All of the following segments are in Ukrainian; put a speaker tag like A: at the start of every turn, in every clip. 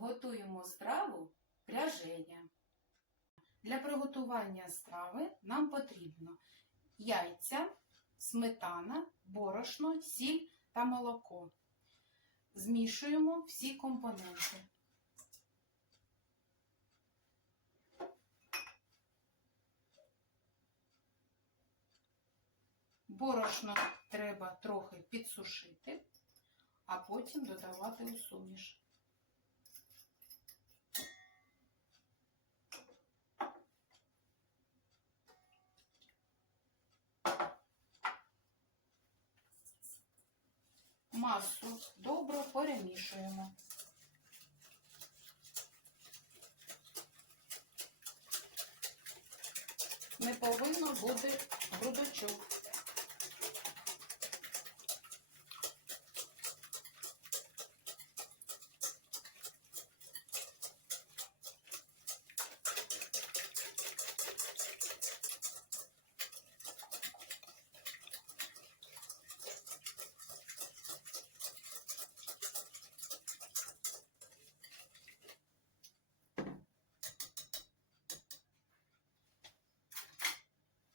A: Готуємо страву пряженя. Для приготування страви нам потрібно яйця, сметана, борошно, сіль та молоко. Змішуємо всі компоненти. Борошно треба трохи підсушити, а потім додавати у суміш. Масу добре перемішуємо. Не повинно бути грудочок.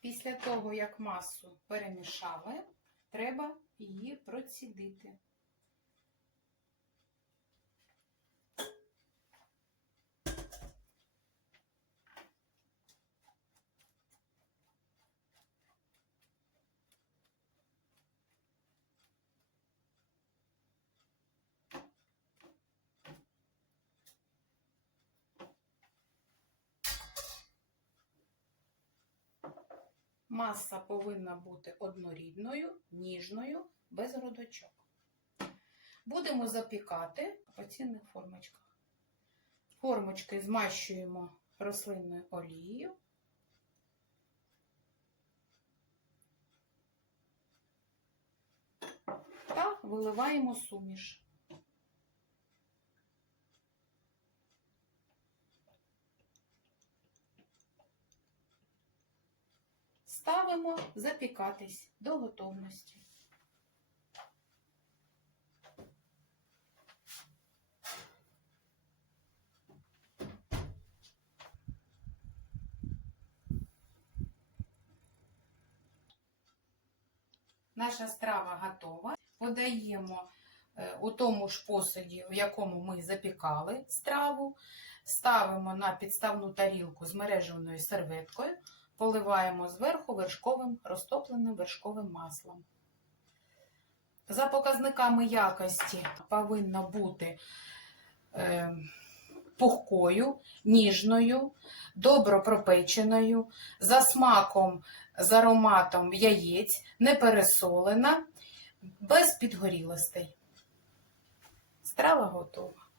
A: Після того, як масу перемішали, треба її процідити. Маса повинна бути однорідною, ніжною, без грудочок. Будемо запікати в оцінних формочках. Формочки змащуємо рослинною олією. Та виливаємо суміш. Ставимо запікатись до готовності. Наша страва готова. Подаємо е, у тому ж посуді, в якому ми запікали страву. Ставимо на підставну тарілку з мережевною серветкою поливаємо зверху вершковим розтопленим вершковим маслом. За показниками якості повинна бути е, пухкою, ніжною, добро пропеченою, за смаком, з ароматом яєць, не пересолена, без підгорілостей. Страва готова.